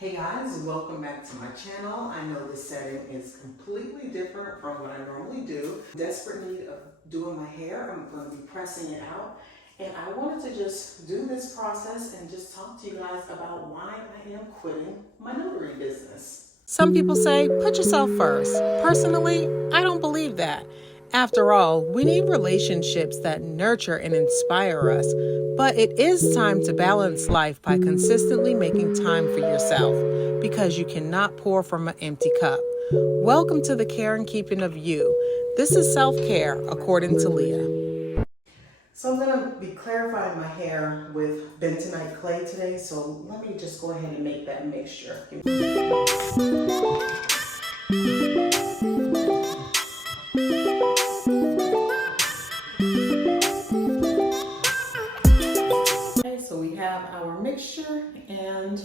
Hey guys, welcome back to my channel. I know this setting is completely different from what I normally do. Desperate need of doing my hair. I'm going to be pressing it out. And I wanted to just do this process and just talk to you guys about why I am quitting my notary business. Some people say, put yourself first. Personally, I don't believe that. After all, we need relationships that nurture and inspire us. But it is time to balance life by consistently making time for yourself, because you cannot pour from an empty cup. Welcome to the care and keeping of you. This is self-care, according to Leah. So I'm going to be clarifying my hair with bentonite clay today. So let me just go ahead and make that mixture. Okay, so we have our mixture and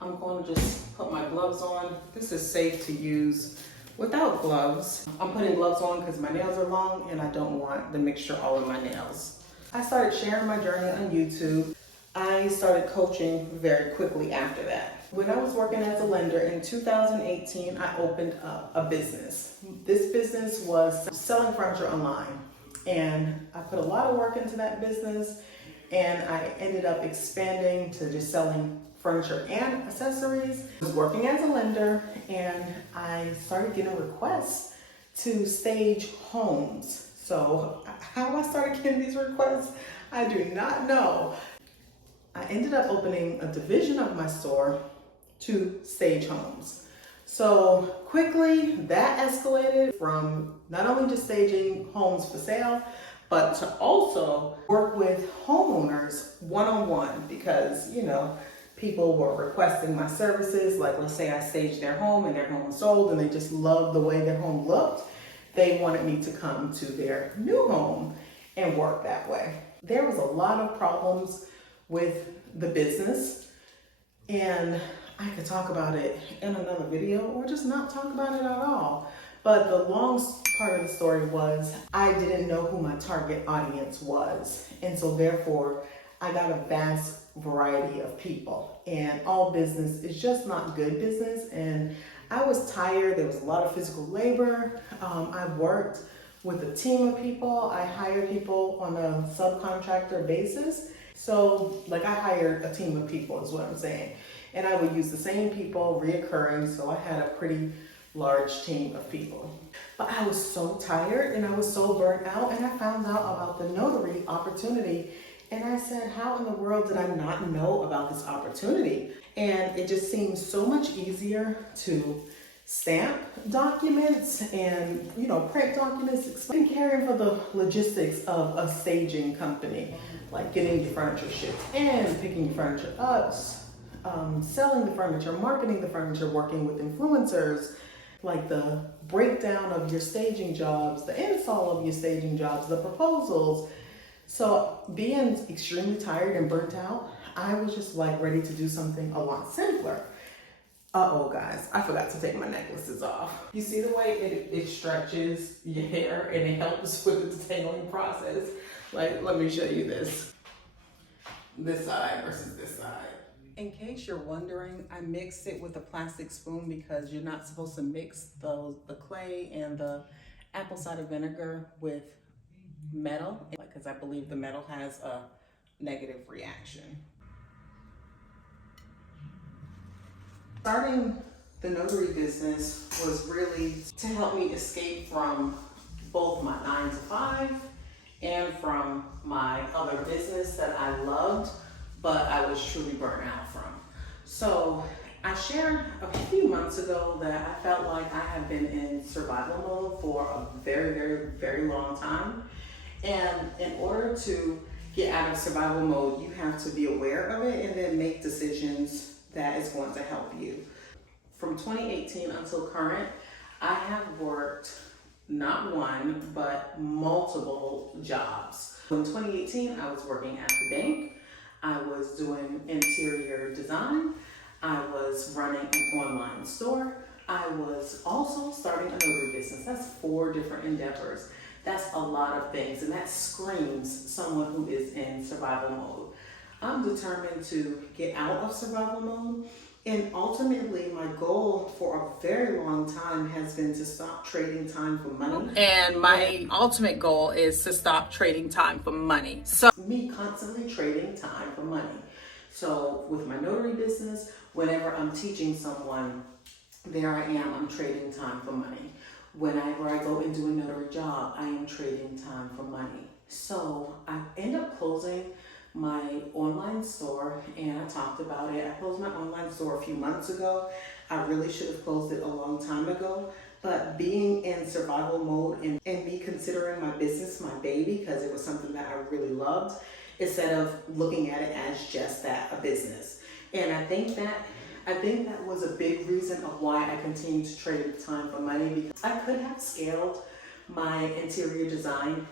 I'm going to just put my gloves on. This is safe to use without gloves. I'm putting gloves on because my nails are long and I don't want the mixture all in my nails. I started sharing my journey on YouTube. I started coaching very quickly after that. When I was working as a lender in 2018, I opened up a business. This business was selling furniture online. And I put a lot of work into that business and I ended up expanding to just selling furniture and accessories. I was working as a lender and I started getting requests to stage homes. So how I started getting these requests, I do not know. I ended up opening a division of my store to stage homes. So quickly that escalated from not only just staging homes for sale, but to also work with homeowners one-on-one because, people were requesting my services. Like let's say I staged their home and their home sold and they just loved the way their home looked. They wanted me to come to their new home and work that way. There was a lot of problems with the business and I could talk about it in another video or just not talk about it at all. But the long part of the story was I didn't know who my target audience was. And so therefore I got a vast variety of people and all business is just not good business. And I was tired. There was a lot of physical labor. I worked with a team of people. I hired people on a subcontractor basis. So I hired a team of people is what I'm saying. And I would use the same people reoccurring. So I had a pretty large team of people. But I was so tired and I was so burnt out and I found out about the notary opportunity. And I said, how in the world did I not know about this opportunity? And it just seemed so much easier to stamp documents and, print documents and caring for the logistics of a staging company, like getting your furniture shipped in, picking your furniture up, selling the furniture, marketing the furniture, working with influencers, like the breakdown of your staging jobs, the install of your staging jobs, the proposals. So being extremely tired and burnt out, I was just ready to do something a lot simpler. Uh-oh, guys, I forgot to take my necklaces off. You see the way it stretches your hair and it helps with the detailing process? Let me show you this. This side versus this side. In case you're wondering, I mixed it with a plastic spoon because you're not supposed to mix the clay and the apple cider vinegar with metal because I believe the metal has a negative reaction. Starting the notary business was really to help me escape from both my 9-to-5 and from my other business that I loved, but I was truly burnt out from. So I shared a few months ago that I felt like I have been in survival mode for a very, very, very long time. And in order to get out of survival mode, you have to be aware of it and then make decisions that is going to help you. From 2018 until current, I have worked not one, but multiple jobs. In 2018, I was working at the bank. I was doing interior design. I was running an online store. I was also starting a notary business. That's 4 different endeavors. That's a lot of things, and that screams someone who is in survival mode. I'm determined to get out of survival mode And ultimately, my goal for a very long time has been to stop trading time for money. And my ultimate goal is to stop trading time for money. So me constantly trading time for money. So with my notary business, whenever I'm teaching someone, there I am, I'm trading time for money. Whenever I go and do a notary job, I am trading time for money. So I end up closing my online store, and I talked about it. I closed my online store a few months ago. I really should have closed it a long time ago, but being in survival mode and me considering my business my baby, because it was something that I really loved, instead of looking at it as just that, a business. And I think that was a big reason of why I continue to trade time for money, because I could have scaled my interior design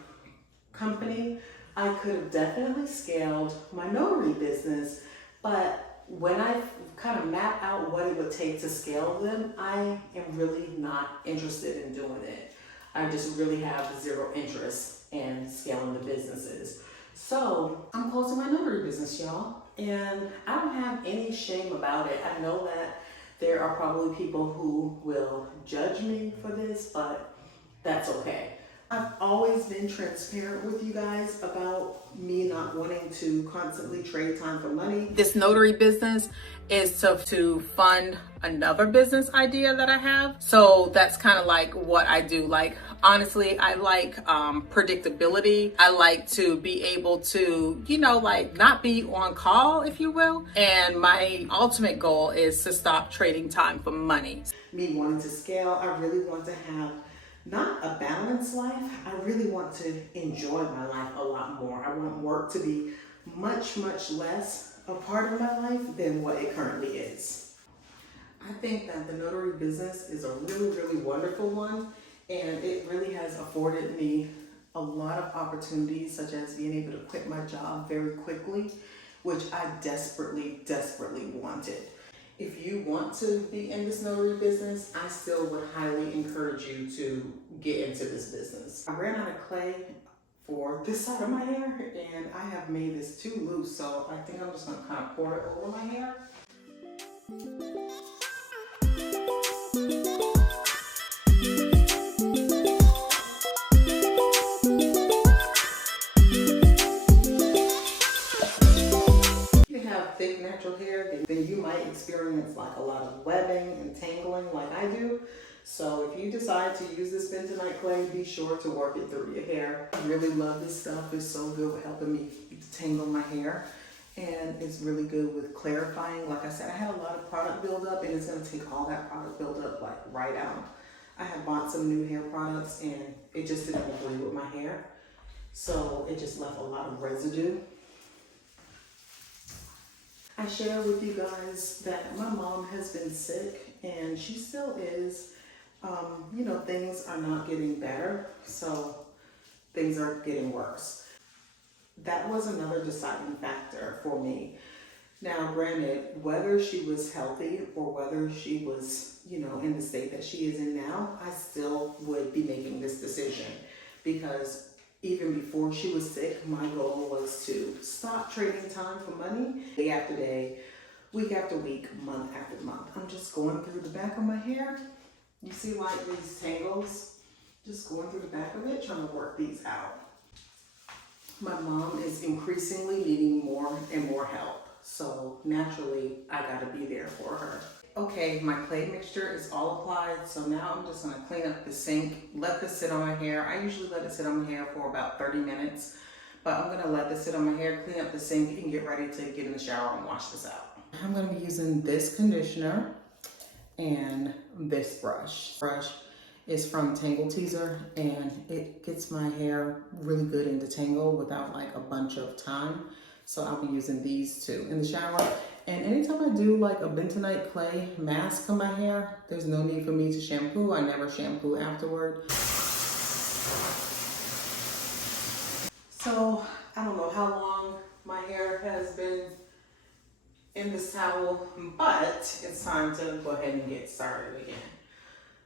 company. I could have definitely scaled my notary business, but when I kind of map out what it would take to scale them, I am really not interested in doing it. I just really have zero interest in scaling the businesses. So I'm closing my notary business, y'all, and I don't have any shame about it. I know that there are probably people who will judge me for this, but that's okay. I've always been transparent with you guys about me not wanting to constantly trade time for money. this notary business is to fund another business idea that I have. So that's kind of like what I do. Like, honestly, I like predictability. I like to be able to, like not be on call, if you will. And my ultimate goal is to stop trading time for money. Me wanting to scale, I really want to have not a balanced life. I really want to enjoy my life a lot more. I want work to be much, much less a part of my life than what it currently is. I think that the notary business is a really, really wonderful one, and it really has afforded me a lot of opportunities, such as being able to quit my job very quickly, which I desperately, desperately wanted. If you want to be in this notary business, I still would highly encourage you to get into this business. I ran out of clay for this side of my hair, and I have made this too loose, so I think I'm just gonna kind of pour it over my hair. Natural hair, then you might experience like a lot of webbing and tangling like I do. So if you decide to use this bentonite clay, be sure to work it through your hair. I really love this stuff. It's so good with helping me tangle my hair, and it's really good with clarifying. Like I said, I had a lot of product buildup, and it's going to take all that product buildup like right out. I had bought some new hair products, and it just didn't agree with my hair, so it just left a lot of residue. I share with you guys that my mom has been sick, and she still is. Things are not getting better, so things are getting worse. That was another deciding factor for me. Now, granted, whether she was healthy or whether she was, in the state that she is in now, I still would be making this decision, because even before she was sick, my goal was to stop trading time for money. Day after day, week after week, month after month. I'm just going through the back of my hair. You see like these tangles? Just going through the back of it, trying to work these out. My mom is increasingly needing more and more help. So naturally, I gotta be there for her. Okay, my clay mixture is all applied, so now I'm just gonna clean up the sink, let this sit on my hair. I usually let it sit on my hair for about 30 minutes, but I'm gonna let this sit on my hair, clean up the sink, and get ready to get in the shower and wash this out. I'm gonna be using this conditioner and this brush. Brush is from Tangle Teaser, and it gets my hair really good into tangle without like a bunch of time. So I'll be using these two in the shower. And anytime I do like a bentonite clay mask on my hair, there's no need for me to shampoo. I never shampoo afterward. So I don't know how long my hair has been in this towel, but it's time to go ahead and get started again.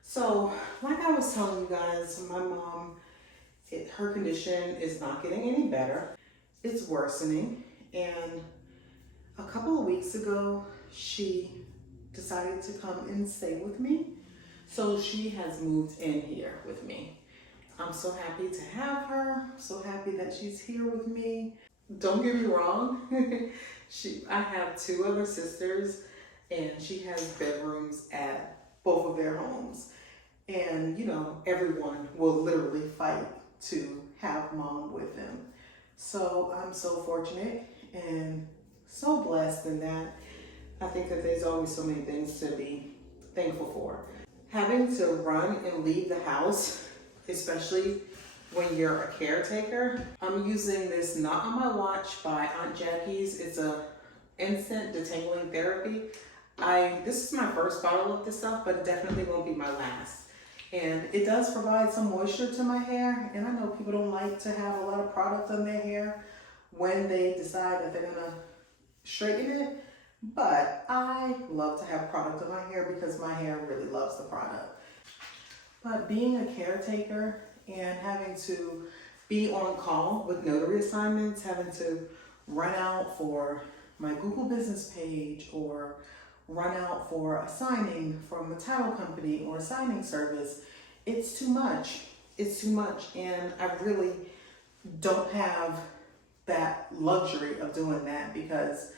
So like I was telling you guys, my mom, her condition is not getting any better. It's worsening. And a couple of weeks ago, she decided to come and stay with me. So she has moved in here with me. I'm so happy to have her, so happy that she's here with me. Don't get me wrong, I have 2 other sisters and she has bedrooms at both of their homes. And you know, everyone will literally fight to have mom with them. So I'm so fortunate and so blessed in that. I think that there's always so many things to be thankful for. Having to run and leave the house, especially when you're a caretaker. I'm using this Not On My Watch by Aunt Jackie's. It's a instant detangling therapy. This is my first bottle of this stuff, but it definitely won't be my last. And it does provide some moisture to my hair. And I know people don't like to have a lot of product on their hair when they decide that they're gonna straighten it. But I love to have product on my hair because my hair really loves the product. But being a caretaker and having to be on call with notary assignments, having to run out for my Google business page or run out for a signing from a title company or a signing service, it's too much. It's too much. And I really don't have that luxury of doing that because,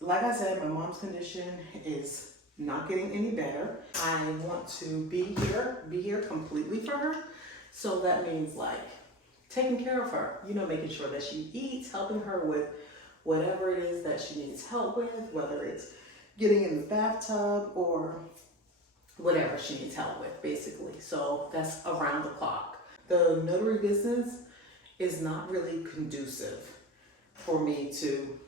like I said, my mom's condition is not getting any better. I want to be here completely for her. So that means like taking care of her, you know, making sure that she eats, helping her with whatever it is that she needs help with, whether it's getting in the bathtub or whatever she needs help with, basically. So that's around the clock. The notary business is not really conducive for me to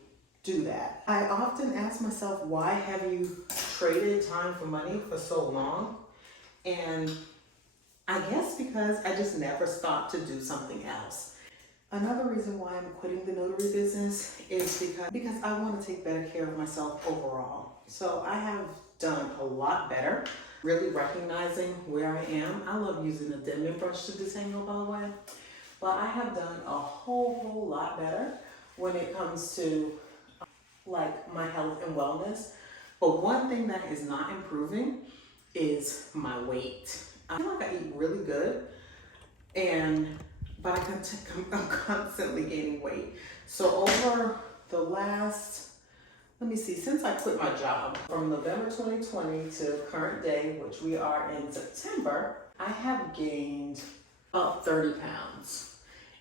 do that. I often ask myself, why have you traded time for money for so long? And I guess because I just never stopped to do something else. Another reason why I'm quitting the notary business is because I want to take better care of myself overall. So I have done a lot better, really recognizing where I am. I love using a Denman brush to detangle, by the way, but I have done a whole lot better when it comes to like my health and wellness. But one thing that is not improving is my weight. I feel like I eat really good, but I'm constantly gaining weight. So over the last, since I quit my job, from November 2020 to current day, which we are in September, I have gained about 30 pounds.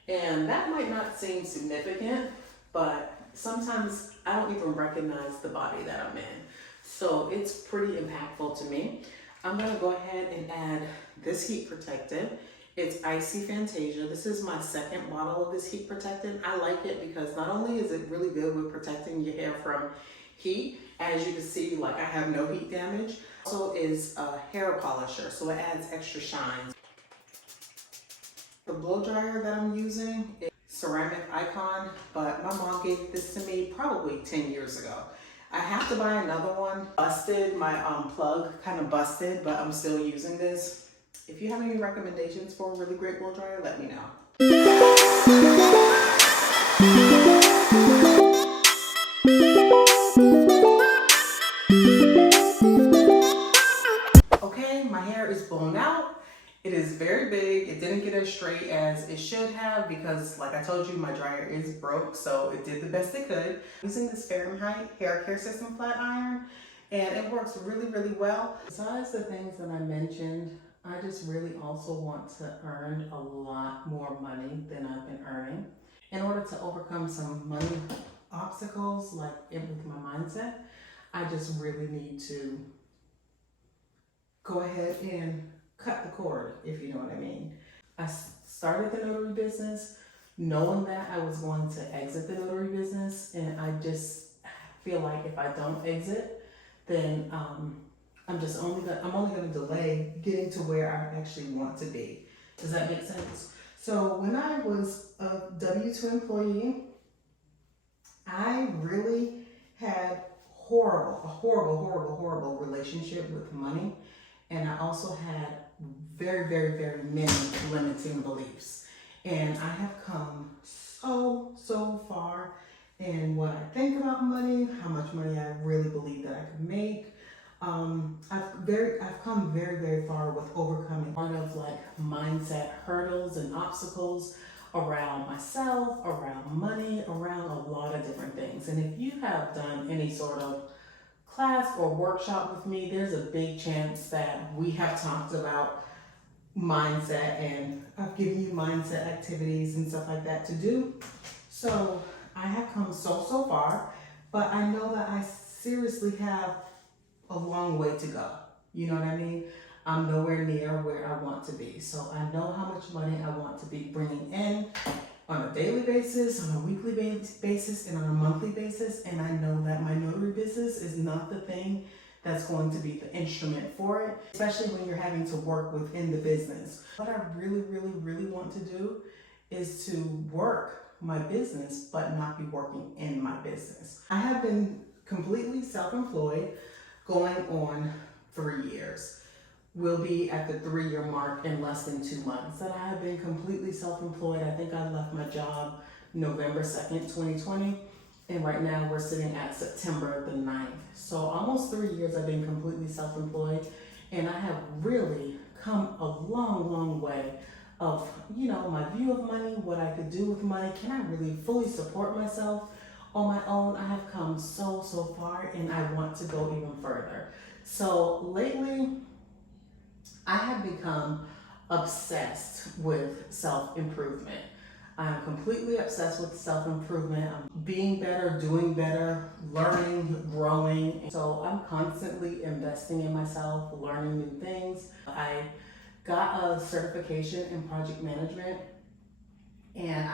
And that might not seem significant, but sometimes I don't even recognize the body that I'm in. So it's pretty impactful to me. I'm gonna go ahead and add this heat protectant. It's Icy Fantasia. This is my second bottle of this heat protectant. I like it because not only is it really good with protecting your hair from heat, as you can see, like I have no heat damage. Also is a hair polisher, so it adds extra shine. The blow dryer that I'm using is Ceramic Icon, but my mom gave this to me probably 10 years ago. I have to buy another one. Busted, my plug kind of busted, but I'm still using this. If you have any recommendations for a really great blow dryer, let me know. Okay, my hair is blown out. It is very big. It didn't get as straight as it should have because, like I told you, my dryer is broke, so it did the best it could. I'm using this Fahrenheit hair care system flat iron, and it works really well. Besides the things that I mentioned, I just really also want to earn a lot more money than I've been earning. In order to overcome some money obstacles, like with my mindset, I just really need to go ahead and cut the cord, if you know what I mean. I started the notary business knowing that I was going to exit the notary business, and I just feel like if I don't exit, then I'm only going to delay getting to where I actually want to be. Does that make sense? So when I was a W-2 employee, I really had a horrible relationship with money. And I also had very many limiting beliefs. And I have come so far in what I think about money, how much money I really believe that I could make, I've come very, very far with overcoming a lot of like mindset hurdles and obstacles around myself, around money, around a lot of different things. And if you have done any sort of class or workshop with me, there's a big chance that we have talked about mindset, and I've given you mindset activities and stuff like that to do. So I have come so far, but I know that I seriously have a long way to go. You know what I mean? I'm nowhere near where I want to be. So I know how much money I want to be bringing in on a daily basis, on a weekly basis, and on a monthly basis. And I know that my notary business is not the thing that's going to be the instrument for it, especially when you're having to work within the business. What I really want to do is to work my business, but not be working in my business. I have been completely self-employed going on 3 years. We'll be at the 3-year mark in less than 2 months that I have been completely self-employed. I think I left my job November 2nd, 2020. And right now we're sitting at September the 9th. So almost 3 years I've been completely self-employed, and I have really come a long way of, you know, my view of money, what I could do with money. Can I really fully support myself on my own? I have come so far, and I want to go even further. So lately, I have become obsessed with self-improvement. I'm completely obsessed with self-improvement. I'm being better, doing better, learning, growing. So I'm constantly investing in myself, learning new things. I got a certification in project management, and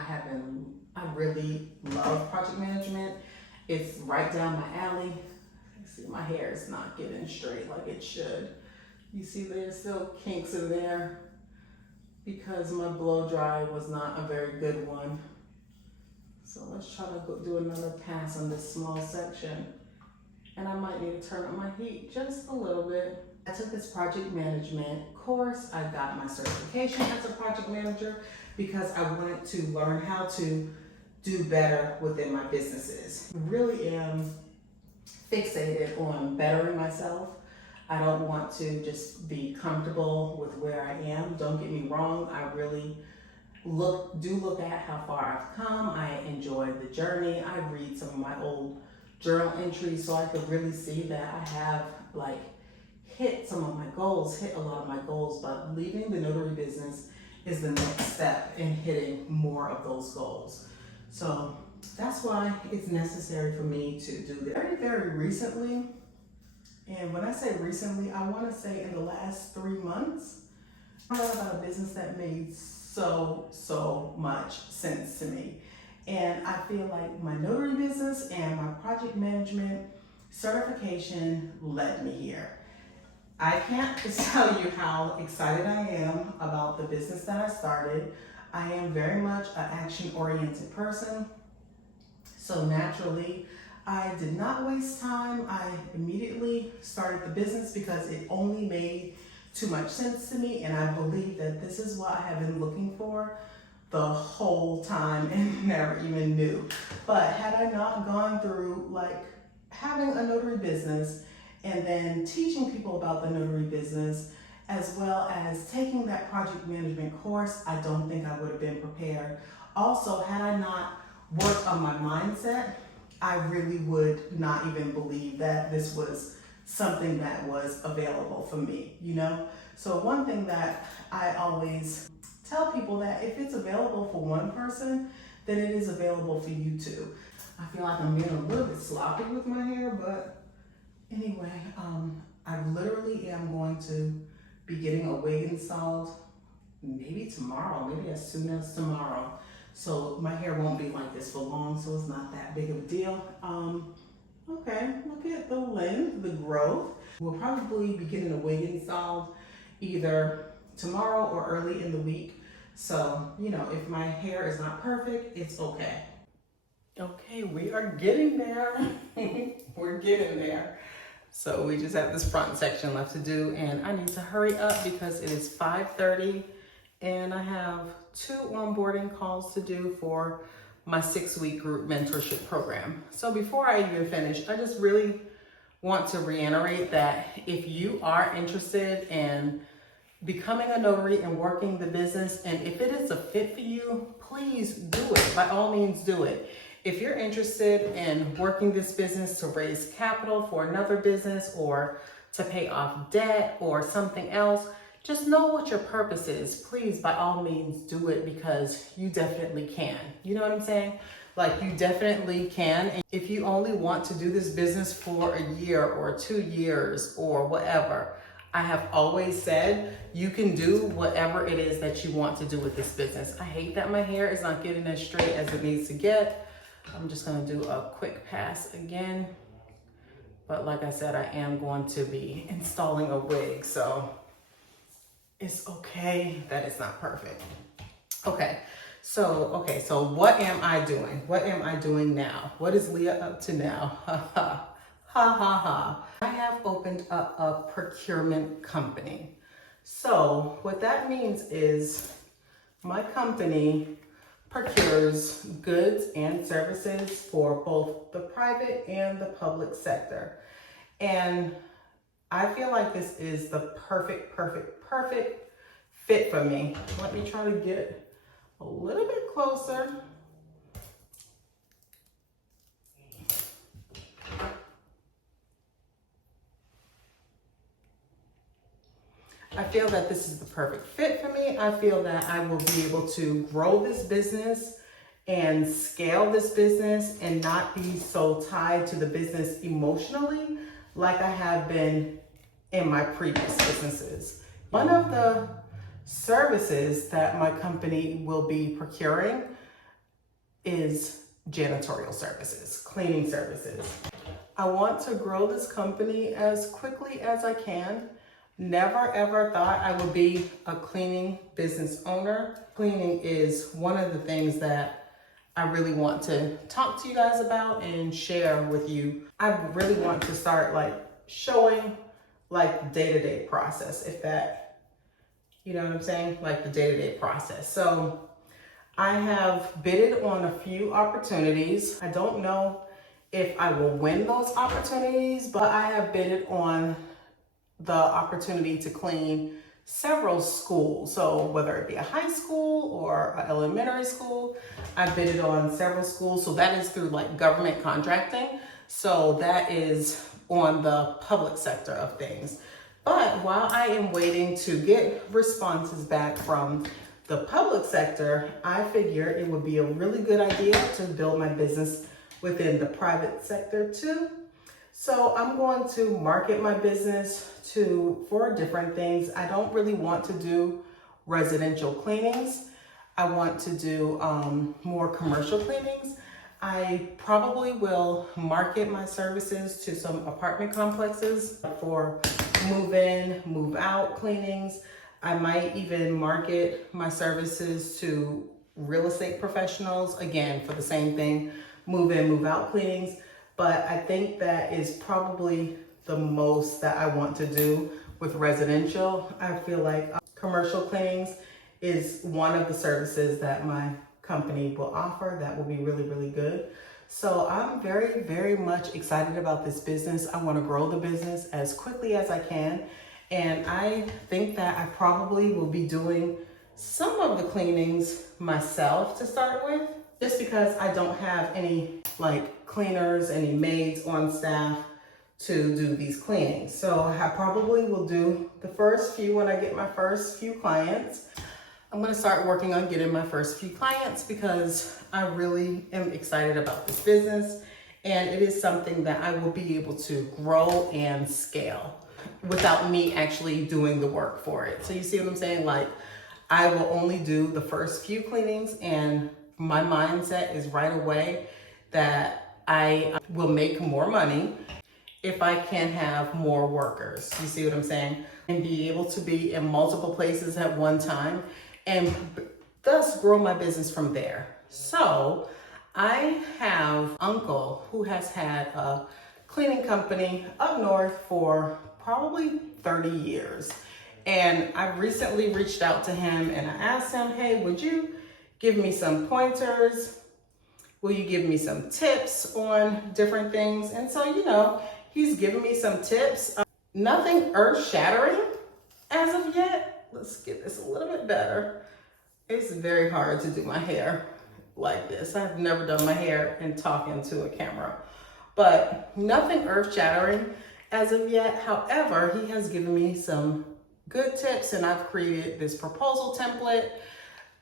I really love project management. It's right down my alley. See, my hair is not getting straight like it should. You see there's still kinks in there because my blow dry was not a very good one. So let's try to do another pass on this small section. And I might need to turn up my heat just a little bit. I took this project management course. I got my certification as a project manager because I wanted to learn how to do better within my businesses. I really am fixated on bettering myself. I don't want to just be comfortable with where I am. Don't get me wrong, I really look at how far I've come. I enjoy the journey. I read some of my old journal entries so I could really see that I have like hit some of my goals, hit a lot of my goals, but leaving the notary business is the next step in hitting more of those goals. So that's why it's necessary for me to do this. Very recently, and when I say recently, I want to say in the last 3 months, I thought about a business that made so much sense to me. And I feel like my notary business and my project management certification led me here. I can't just tell you how excited I am about the business that I started. I am very much an action-oriented person. So naturally, I did not waste time. I immediately started the business because it only made too much sense to me, and I believe that this is what I have been looking for the whole time and never even knew. But had I not gone through like having a notary business and then teaching people about the notary business, as well as taking that project management course, I don't think I would have been prepared. Also, had I not worked on my mindset, I really would not even believe that this was something that was available for me, you know? So one thing that I always tell people, that if it's available for one person, then it is available for you too. I feel like I'm being a little bit sloppy with my hair, but anyway, I literally am going to be getting a wig installed maybe tomorrow, maybe as soon as tomorrow. So my hair won't be like this for long, so it's not that big of a deal. Okay, look at the length, the growth. We'll probably be getting a wig installed either tomorrow or early in the week. So, you know, if my hair is not perfect, it's okay. Okay, we are getting there. We're getting there. So we just have this front section left to do, and I need to hurry up because it is 5:30 and I have 2 onboarding calls to do for my 6-week group mentorship program. So before I even finish, I just really want to reiterate that if you are interested in becoming a notary and working the business, and if it is a fit for you, please do it. By all means, do it. If you're interested in working this business to raise capital for another business or to pay off debt or something else, just know what your purpose is. Please, by all means, do it, because you definitely can. You know what I'm saying? Like, you definitely can. And if you only want to do this business for a year or 2 years or whatever, I have always said you can do whatever it is that you want to do with this business. I hate that my hair is not getting as straight as it needs to get. I'm just gonna do a quick pass again. But like I said, I am going to be installing a wig, so it's okay that it's not perfect. Okay, so what am I doing? What am I doing now? What is Leah up to now? Ha ha. Ha ha ha. I have opened up a procurement company. So what that means is my company procures goods and services for both the private and the public sector. And I feel like this is the perfect fit for me. Let me try to get a little bit closer. I feel that this is the perfect fit for me. I feel that I will be able to grow this business and scale this business and not be so tied to the business emotionally like I have been in my previous businesses. One of the services that my company will be procuring is janitorial services, cleaning services. I want to grow this company as quickly as I can. Never ever thought I would be a cleaning business owner. Cleaning is one of the things that I really want to talk to you guys about and share with you. I really want to start like showing like day-to-day process, if that, you know what I'm saying? Like the day-to-day process. So I have bidded on a few opportunities. I don't know if I will win those opportunities, but I have bidded on the opportunity to clean several schools. So whether it be a high school or an elementary school, I bidded on several schools. So that is through like government contracting. So that is on the public sector of things. But while I am waiting to get responses back from the public sector, I figure it would be a really good idea to build my business within the private sector too. So I'm going to market my business for different things. I don't really want to do residential cleanings. I want to do more commercial cleanings. I probably will market my services to some apartment complexes for move in, move out cleanings. I might even market my services to real estate professionals, again, for the same thing, move in, move out cleanings. But I think that is probably the most that I want to do with residential. I feel like commercial cleanings is one of the services that my company will offer that will be really, really good. So I'm very, very much excited about this business. I want to grow the business as quickly as I can. And I think that I probably will be doing some of the cleanings myself to start with, just because I don't have any like cleaners, any maids on staff to do these cleanings. So I probably will do the first few when I get my first few clients. I'm gonna start working on getting my first few clients because I really am excited about this business, and it is something that I will be able to grow and scale without me actually doing the work for it. So you see what I'm saying? Like, I will only do the first few cleanings, and my mindset is right away that I will make more money if I can have more workers. You see what I'm saying? And be able to be in multiple places at one time and thus grow my business from there. So I have an uncle who has had a cleaning company up north for probably 30 years. And I recently reached out to him and I asked him, hey, would you give me some pointers? Will you give me some tips on different things? And so, you know, He's given me some tips. Nothing earth-shattering as of yet. Let's get this a little bit better. It's very hard to do my hair like this. I've never done my hair and talking to a camera, but nothing earth-shattering as of yet. However, he has given me some good tips, and I've created this proposal template.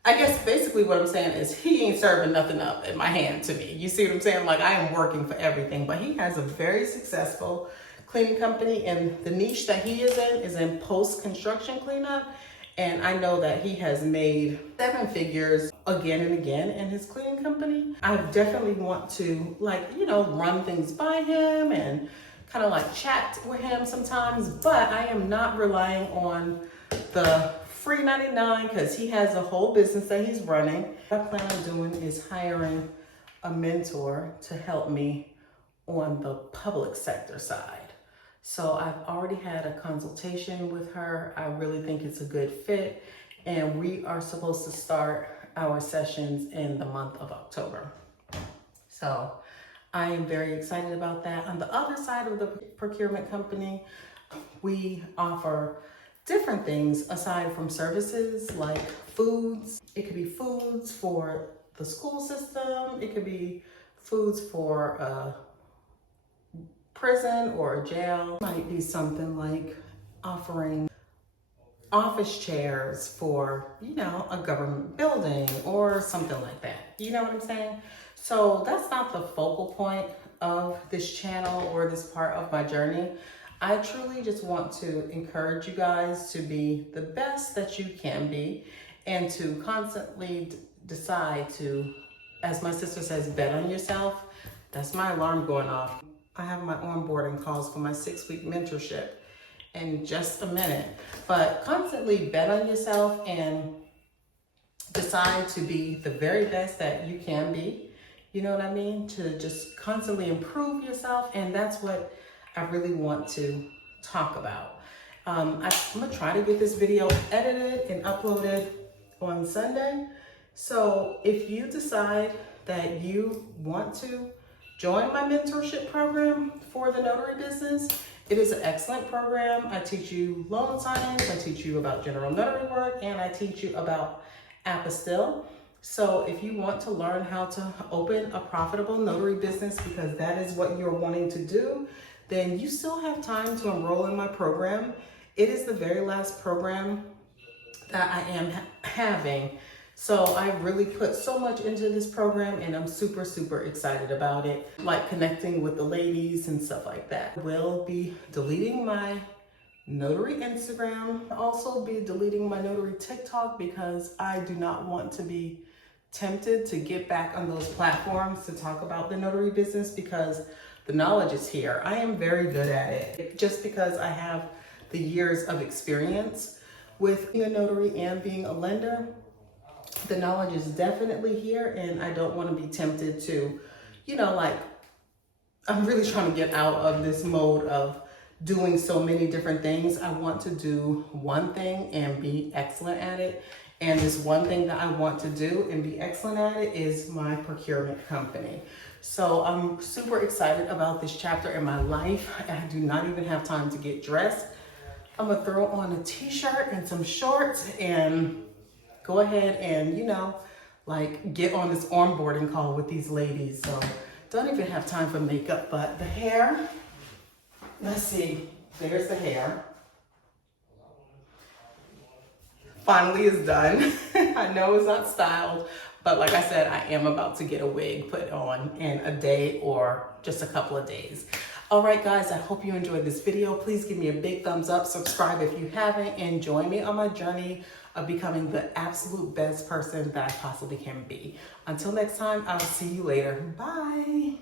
I guess basically what I'm saying is he ain't serving nothing up in my hand to me. You see what I'm saying? Like, I am working for everything, but he has a very successful cleaning company, and the niche that he is in post-construction cleanup. And I know that he has made 7 figures again and again in his cleaning company. I definitely want to, like, you know, run things by him and kind of like chat with him sometimes, but I am not relying on the free 99 because he has a whole business that he's running. What I plan on doing is hiring a mentor to help me on the public sector side. So I've already had a consultation with her. I really think it's a good fit, and we are supposed to start our sessions in the month of October. So I am very excited about that. On the other side of the procurement company, we offer different things aside from services like foods. It could be foods for the school system. It could be foods for a prison or a jail. It might be something like offering office chairs for, you know, a government building or something like that. You know what I'm saying? So that's not the focal point of this channel or this part of my journey. I truly just want to encourage you guys to be the best that you can be, and to constantly decide to, as my sister says, bet on yourself. That's my alarm going off. I have my onboarding calls for my 6-week mentorship in just a minute, but constantly bet on yourself and decide to be the very best that you can be. You know what I mean? To just constantly improve yourself. And that's what I really want to talk about. I'm gonna try to get this video edited and uploaded on Sunday. So if you decide that you want to join my mentorship program for the notary business, it is an excellent program. I teach you loan signings, I teach you about general notary work, and I teach you about apostille. So if you want to learn how to open a profitable notary business, because that is what you're wanting to do, then you still have time to enroll in my program. It is the very last program that I am having. So I really put so much into this program, and I'm super, super excited about it. Like connecting with the ladies and stuff like that. I will be deleting my notary Instagram. I'll also be deleting my notary TikTok because I do not want to be tempted to get back on those platforms to talk about the notary business, because the knowledge is here. I am very good at it. Just because I have the years of experience with being a notary and being a lender, the knowledge is definitely here, and I don't want to be tempted to, you know, like, I'm really trying to get out of this mode of doing so many different things. I want to do one thing and be excellent at it. And this one thing that I want to do and be excellent at it is my procurement company. So I'm super excited about this chapter in my life. I do not even have time to get dressed. I'm gonna throw on a t-shirt and some shorts and go ahead and, you know, like get on this onboarding call with these ladies. So don't even have time for makeup, but the hair, let's see, there's the hair. Finally is done. I know it's not styled, but like I said, I am about to get a wig put on in a day or just a couple of days. All right, guys, I hope you enjoyed this video. Please give me a big thumbs up, subscribe if you haven't, and join me on my journey of becoming the absolute best person that I possibly can be. Until next time, I'll see you later. Bye.